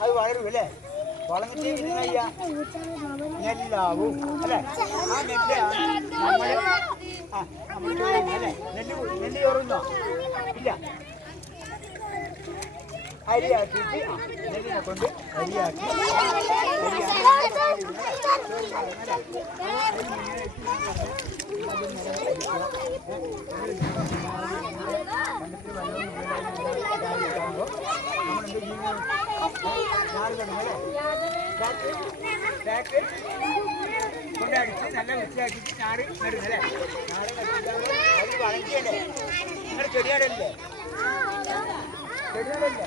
അത് വളരും അല്ലേ വളർന്നിട്ട് നെല്ലാവും അല്ലേ നെല്ല് നെല്ല് ചോറുന്നോ ഇല്ല അരിയാക്കിയിട്ട് നെല്ലിനെ കൊണ്ട് അരിയാക്കി കൊണ്ടടിച്ച് നല്ല വൃത്തിയാക്കിയിട്ട് ഞാറ് നടുന്നല്ലേ ഞാറ് നട്ടിട്ടാണ് അത് വളർത്തിയല്ലേ നിങ്ങളുടെ ചെടിയാടല്ലേ ചെടിയാടല്ലേ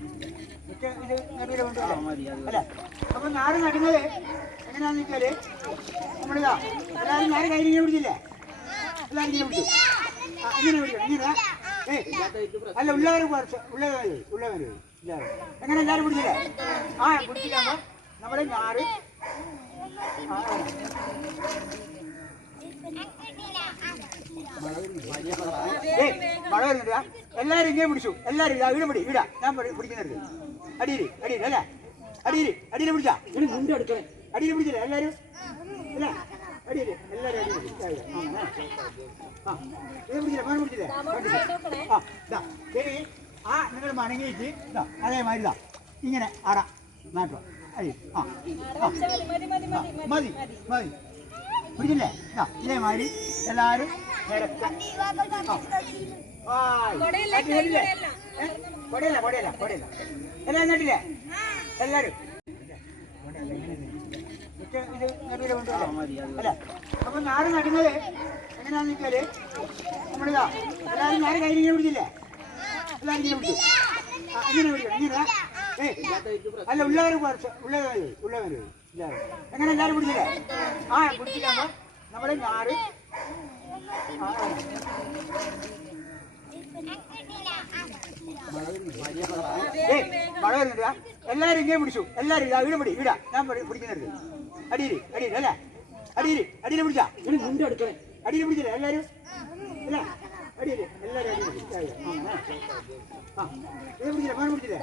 അല്ല? അപ്പൊ നാട് നടുന്നത് എങ്ങനെയാന്ന് വെച്ചാൽ നമ്മളിതാ എല്ലാവരും നാട് കയ്യിൽ പിടിച്ചില്ലേ? എല്ലാവരും ഇങ്ങനെ പിടിച്ചു. ഇങ്ങനെ പിടിക്കണം ഇങ്ങനെ. ഏയ് അല്ല ഉള്ളവരെ കുറച്ച് ഉള്ളവർ ഉള്ളവർ എല്ലാവരും എങ്ങനെ എല്ലാവരും പിടിച്ചില്ലേ? ആ പിടിച്ചില്ലാകുമ്പോ നമ്മുടെ ഞാറ് മഴ വരുന്നില്ല എല്ലാരും ഇങ്ങനെ പിടിച്ചു. എല്ലാരും ഇതാ ഇവിടെ പിടി ഇടാ ഞാൻ പിടി- പിടിക്കുന്നുണ്ട് അടിയിൽ അടിയിൽ അല്ലേ? അടിയിൽ അടിയിൽ പിടിച്ചാ? മുണ്ട് എടുക്കണേ. അടിയിൽ പിടിച്ചില്ലേ എല്ലാവരും അല്ല? അടിയിൽ എല്ലാവരും അടിയിൽ. ആ, ഇതാ. പിടിച്ചില്ലേ മോനെ പിടിച്ചില്ലേ? ആ ഇതാ ശരി ആ നിങ്ങൾ മണങ്ങിയിട്ട് ഇതാ അതേമാതിരി ഇതാ ഇങ്ങനെ അട നാട്ടോ അടി ആ മതി മതി. പിടിച്ചില്ലേ? ഇതാ ഇതേമാതിരി എല്ലാവരും ആ കൊടയല്ല കൊടയല്ല. കൊടയല്ല. എല്ലാവരും നട്ടില്ലേ കൊണ്ടുവല്ലേ? അല്ല അപ്പൊ നാട് നടുന്നത് എങ്ങനെയാന്ന് വെച്ചാൽ നമ്മളിതാ എല്ലാവരും നാട് കയ്യിൽ ഇങ്ങനെ പിടിച്ചില്ലേ? എല്ലാവരും ഇങ്ങനെ പിടിച്ചു. ഇങ്ങനെ പിടിക്കണം ഇങ്ങനെ. ഏ അല്ല ഉള്ളവർ കുറച്ച് ഉള്ളവർ ഉള്ളവർ എല്ലാവരും എങ്ങനെ എല്ലാവരും പിടിച്ചില്ലേ? ആ പിടിച്ചില്ലാകുമ്പോ നമ്മുടെ നാട് ആ, ആ. ഏയ് മഴ വരുന്നുണ്ട് എല്ലാരും ഇങ്ങനെ പിടിച്ചു. എല്ലാരും ഇതാ ഇവിടെ പിടി ഇടാ ഞാൻ പിടി- പിടിക്കുന്നുണ്ട്. അടിയിൽ അടിയിൽ അല്ലേ? അടിയിൽ അടിയിൽ പിടിച്ചാ? മുണ്ട് എടുക്കണേ. അടിയിൽ പിടിച്ചില്ലേ എല്ലാരും? അല്ല? അടിയിൽ എല്ലാരും ഇത് പിടിച്ചില്ലേ മോനെ പിടിച്ചില്ലേ?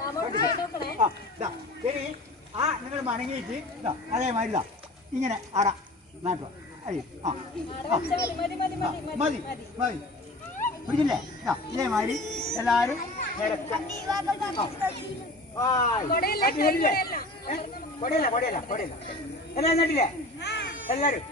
ആ ഇതാ. ശരി. ആ നിങ്ങൾ മണങ്ങിയിട്ട് ഇതാ അതേമാതിരി ഇതാ. ഇങ്ങനെ ആടാ നാട്ടോ അടി ആ മതി മതി മതി ആ, മതി മതി. പിടിച്ചില്ലേ? ഇതാ ഇതേമാതിരി എല്ലാവരും കൊടയല്ല? കൊടയല്ല? കൊടയല്ല എല്ലാവരും നട്ടില്ലേ? എല്ലാവരും